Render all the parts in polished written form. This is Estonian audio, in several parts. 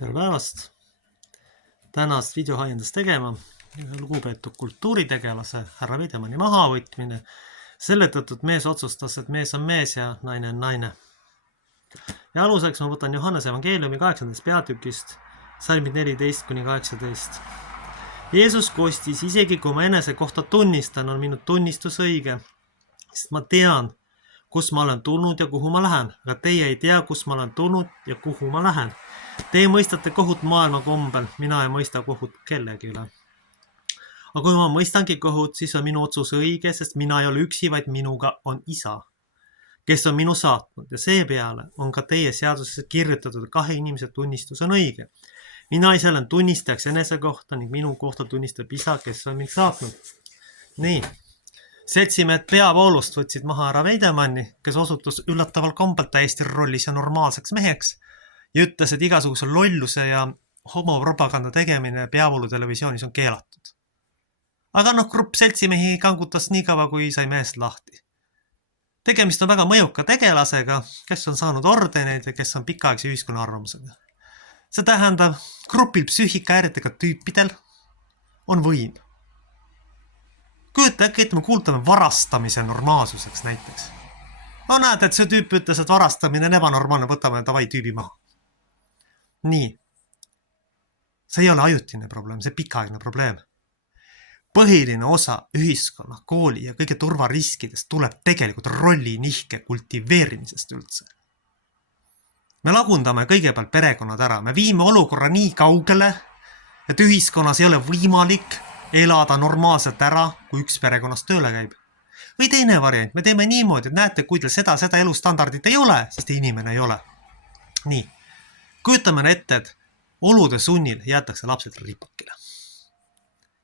Tere päevast! Tänast video haiendas tegema lugupeetud kultuuritegelase härra Vedemanni mahavõtmine. Selle tõttu, et mees otsustas, et mees on mees ja naine on naine. Ja aluseks ma võtan Johannes evangeeliumi 8. peatükist, salmid 14-18. Jeesus kostis, isegi kui ma enese kohta tunnistan, on minu tunnistus õige, sest ma tean, kus ma olen tulnud ja kuhu ma lähen, aga teie ei tea, kus ma olen tulnud ja kuhu ma lähen. Teie mõistate kohut maailma kombel, mina ei mõista kohut kellegi üle. Aga kui ma mõistangi kohut, siis on minu otsus õige, sest mina ei ole üksi, vaid minuga on isa, kes on minu saatnud ja seepeale on ka teie seadusesse kirjutatud, et 2 inimese tunnistus on õige. Mina ise olen tunnistajaks enese kohta ning minu kohta tunnistab isa, kes on mind saatnud. Nii, seltsimehed peavoolust võtsid maha härra Veidemanni, kes osutus üllataval kombel täiesti rollis ja normaalseks meheks ja ütles, et igasuguse lolluse ja homopropaganda tegemine peavoolu televisioonis on keelatud. Aga grupp seltsimehi kangutas nii kaua, kui sai mehest lahti. Tegemist on väga mõjuka tegelasega, kes on saanud ordeneid ja kes on pikaaegse ühiskonna arvamusega. See tähendab, grupil psüühikahäiretega tüüpidel on võim. Kujuta äkki, et me kuultame varastamise normaalsuseks näiteks. No näed, et see tüüp ütles, et varastamine on ebanormaalne, võtame davai tüübi maha. Nii. See ei ole ajutine probleem, see pikaaegne probleem. Põhiline osa ühiskonna, kooli ja kõige turvariskidest tuleb tegelikult rolli nihke kultiveerimisest üldse. Me lagundame kõigepealt perekonnad ära, me viime olukorra nii kaugele, et ühiskonnas ei ole võimalik elada normaalselt ära, kui üks perekonnast tööle käib. Või teine variant, me teeme niimoodi, et näete, kui teil seda elustandardit ei ole, siis te inimene ei ole. Nii, kujutame ette, et olude sunnil jäetakse lapsed ripakile.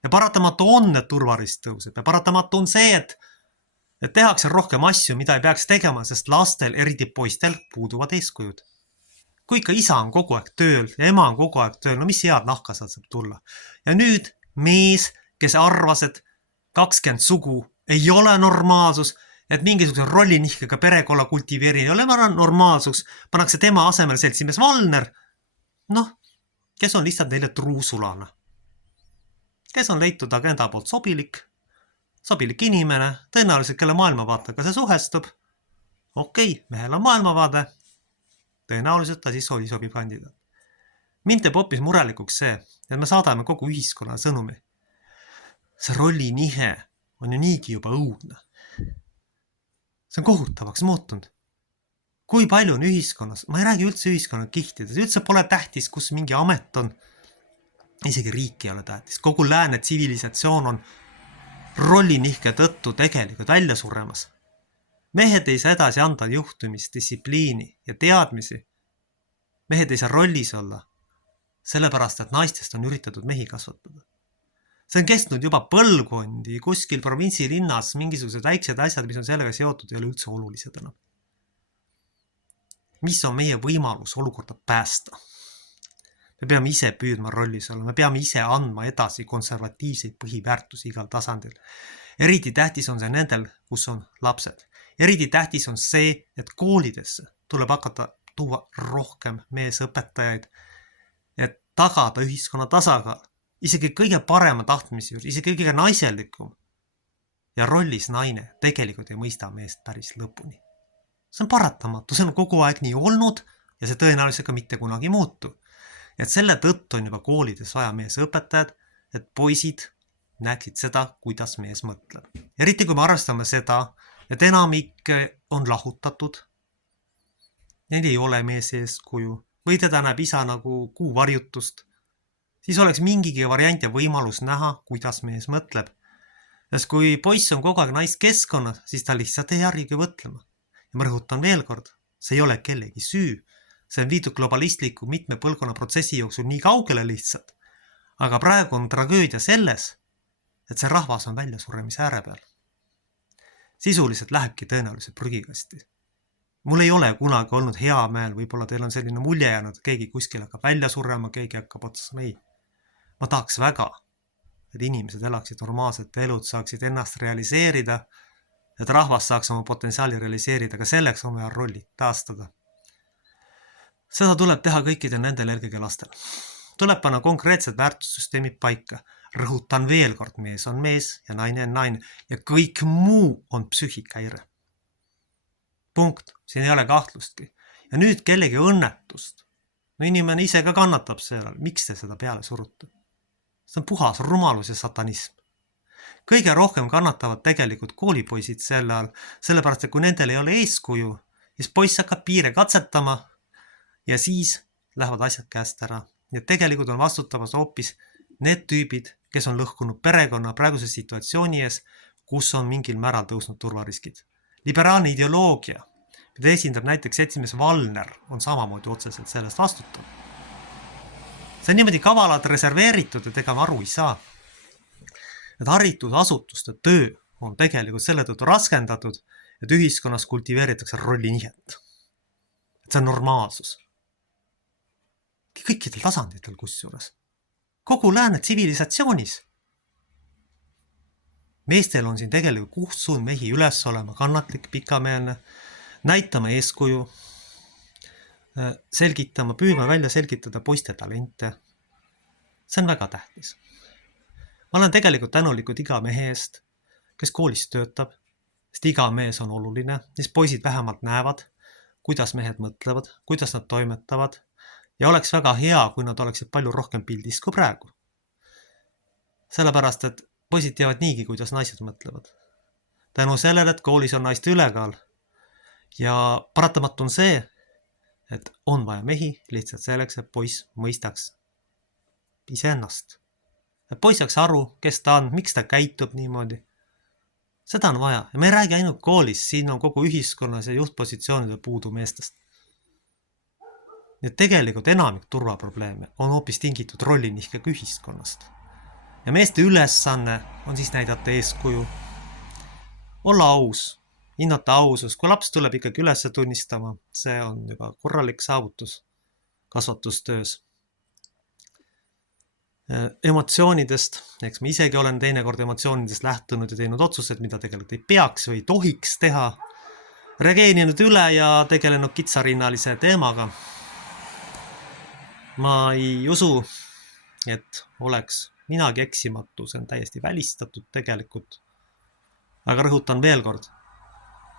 Ja paratamatu on, et turvarisk tõuseb ja paratamatu on see, et tehakse rohkem asju, mida ei peaks tegema, sest lastel, eriti poistel, puuduvad eeskujud. Kui ikka isa on kogu aeg tööl ja ema on kogu aeg tööl, no mis head nahka saab tulla. Ja nüüd mees, kes arvas, et 20 sugu ei ole normaalsus, et mingisuguse rollinihkega perekolla kultiveerimine ei ole normaalsus, pannakse tema asemel seltsimees Valner, kes on lihtsalt neile truusulane. Kes on leitud agenda poolt sobilik inimene, tõenäoliselt kelle maailmavaatega see suhestub. Okei, mehel on maailmavaade, tõenäoliselt ta siis oli sobiv kandidaat. Mind teeb hoopis murelikuks see, et me saadame kogu ühiskonna sõnumi. See rolli nihe on ju niigi juba õudne. See on kohutavaks muutunud. Kui palju on ühiskonnas, ma ei räägi üldse ühiskonna kihtides, üldse pole tähtis, kus mingi amet on. Isegi riik ei ole tähtis. Kogu lääne tsivilisatsioon on rollinihke tõttu tegelikult välja suremas. Mehed ei saa edasi anda juhtumist, distsipliini ja teadmisi. Mehed ei saa rollis olla, sellepärast, et naistest on üritatud mehi kasvatada. See on kestnud juba põlvkondi, kuskil provintsi linnas mingisugused väiksed asjad, mis on sellega seotud, ei ole üldse olulised enam. Mis on meie võimalus olukorda päästa? Me peame ise püüdma rollis olla, me peame ise andma edasi konservatiivseid põhiväärtusi igal tasandil. Eriti tähtis on see nendel, kus on lapsed. Eriti tähtis on see, et koolidesse tuleb hakata tuua rohkem meesõpetajaid, et tagada ühiskonna tasakaal. Isegi kõige parema tahtmise juures, isegi kõige naiselikum ja rollis naine tegelikult ei mõista meest päris lõpuni. See on paratamatu, see on kogu aeg nii olnud ja see tõenäoliselt ka mitte kunagi muutu. Et selle tõttu on juba koolides vaja meesõpetajad, et poisid näeksid seda, kuidas mees mõtleb. Eriti kui me arvestame seda, et enamik on lahutatud, neil ei ole mees eeskuju või teda näeb isa nagu kuuvarjutust, siis oleks mingigi variant ja võimalus näha, kuidas mees mõtleb. Sest kui poiss on kogu aeg naiskeskkonnas, siis ta lihtsalt ei harjugi mõtlema. Ja ma rõhutan veel kord, see ei ole kellegi süü. See on viidud globalistliku mitme põlvkonna protsessi jooksul nii kaugele lihtsalt. Aga praegu on tragöödia selles, et see rahvas on välja suremise ääre peal. Sisuliselt lähebki tõenäoliselt prügikasti. Mul ei ole kunagi olnud hea meel, võib-olla teil on selline mulje jäänud, keegi kuskil hakkab välja surema, keegi hakkab otsas mei. Ma tahaks väga, et inimesed elaksid normaalset elud, saaksid ennast realiseerida, et rahvas saaks oma potentsiaali realiseerida, aga selleks on vaja rolli taastada. Seda tuleb teha kõikidel nendel eelkõige lastel. Tuleb panna konkreetsed väärtussüsteemid paika. Rõhutan veel kord, mees on mees ja naine on naine ja kõik muu on psüühikahäire. Punkt. Siin ei ole kahtlustki. Ja nüüd kellegi õnnetust. No inimene ise ka kannatab selle. Miks te seda peale surute? See on puhas rumalus ja satanism. Kõige rohkem kannatavad tegelikult koolipoisid selle all, sellepärast, et kui nendel ei ole eeskuju, siis poiss hakkab piire katsetama ja siis lähevad asjad käest ära. Ja tegelikult on vastutavas hoopis need tüübid, kes on lõhkunud perekonna praeguse situatsiooni ees, kus on mingil määral tõusnud turvariskid. Liberaalne ideoloogia, mida esindab näiteks seltsimees Valner, on samamoodi otseselt sellest vastutav. See on niimoodi kavalalt reserveeritud, et ega ma aru ei saa. Et haritud asutuste töö on tegelikult selle tõttu raskendatud, et ühiskonnas kultiveeritakse rollinihet. Et see on normaalsus. Kõikidel tasanditel kusjuures. Kogu lääne tsivilisatsioonis. Meestel on siin tegelikult kutsun mehi üles olema kannatlik, pikameelne, näitama eeskuju, selgitama, püüma välja selgitada poiste talente. See on väga tähtis. Ma olen tegelikult tänulikud iga mehe eest, kes koolis töötab, sest iga mees on oluline, siis poisid vähemalt näevad, kuidas mehed mõtlevad, kuidas nad toimetavad ja oleks väga hea, kui nad oleksid palju rohkem pildis kui praegu. Sellepärast, et poisid teavad niigi, kuidas naised mõtlevad. Tänu sellele, et koolis on naiste ülekaal ja paratamatu on see, et on vaja mehi lihtsalt selleks, et poiss mõistaks iseennast. Et poiss saaks aru, kes ta on, miks ta käitub niimoodi. Seda on vaja. Ja me ei räägi ainult koolis, siin on kogu ühiskonnas ja juhtpositsioonide puudu meestest. Nii et tegelikult enamik turvaprobleeme on hoopis tingitud rollinihkega ühiskonnast. Ja meeste ülesanne on siis näidata eeskuju. Olla aus, hinnata ausus. Kui laps tuleb ikkagi üles tunnistama, see on juba korralik saavutus kasvatustöös. Emotsioonidest, eks ma isegi olen teinekord emotsioonidest lähtunud ja teinud otsused, mida tegelikult ei peaks või ei tohiks teha. Reageerinud üle ja tegelenud kitsarinnalise teemaga. Ma ei usu, et oleks minagi eksimatu, see on täiesti välistatud tegelikult. Aga rõhutan veel kord.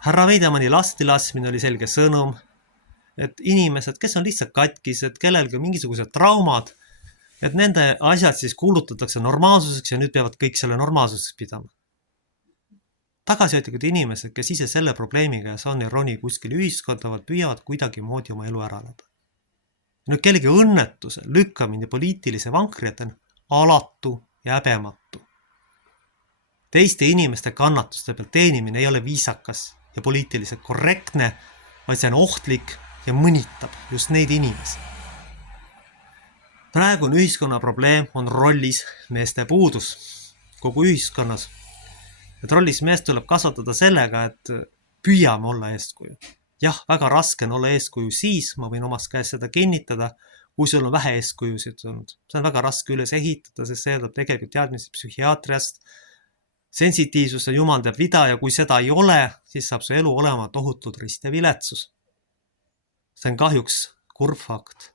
Härra Veidemanni lastilaskmine oli selge sõnum, et inimesed, kes on lihtsalt katkised, kellelgi mingisugused traumad, et nende asjad siis kuulutatakse normaalsuseks ja nüüd peavad kõik selle normaalsuseks pidama. Tagasihoidlikud inimesed, kes ise selle probleemiga on ja roni kuskil ühiskondavad, püüavad kuidagi moodi oma elu ära elada. Nüüd kellegi õnnetuse, lükkamine poliitilise vankrijad on alatu ja häbematu. Teiste inimeste kannatuste peal teenimine ei ole viisakas ja poliitiliselt korrektne, vaid see on ohtlik ja mõnitab just neid inimesi. Praegu on ühiskonna probleem on rollis meeste puudus kogu ühiskonnas. Et rollis meest tuleb kasvatada sellega, et püüame olla eeskuju. Jah, väga raske on olla eeskuju siis, ma võin omast käes seda kinnitada, kui sul on vähe eeskujusid olnud. See on väga raske üles ehitada, sest see eeldab tegelikult teadmisi psühhiaatriast, sensitiivsust ja jumal teab vida ja kui seda ei ole, siis saab su elu olema tohutult rist ja viletsus. See on kahjuks kurb fakt.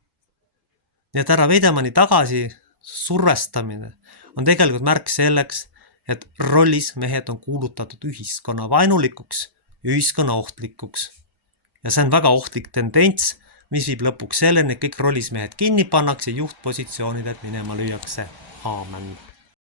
Nii et härra Veidemanni tagasi survestamine on tegelikult märk selleks, et rollis mehed on kuulutatud ühiskonna vaenulikuks, ühiskonna ohtlikuks. Ja see on väga ohtlik tendents, mis viib lõpuks selleni, et kõik rollis mehed kinni pannakse juhtpositsioonidelt minema lüüakse. Aamen.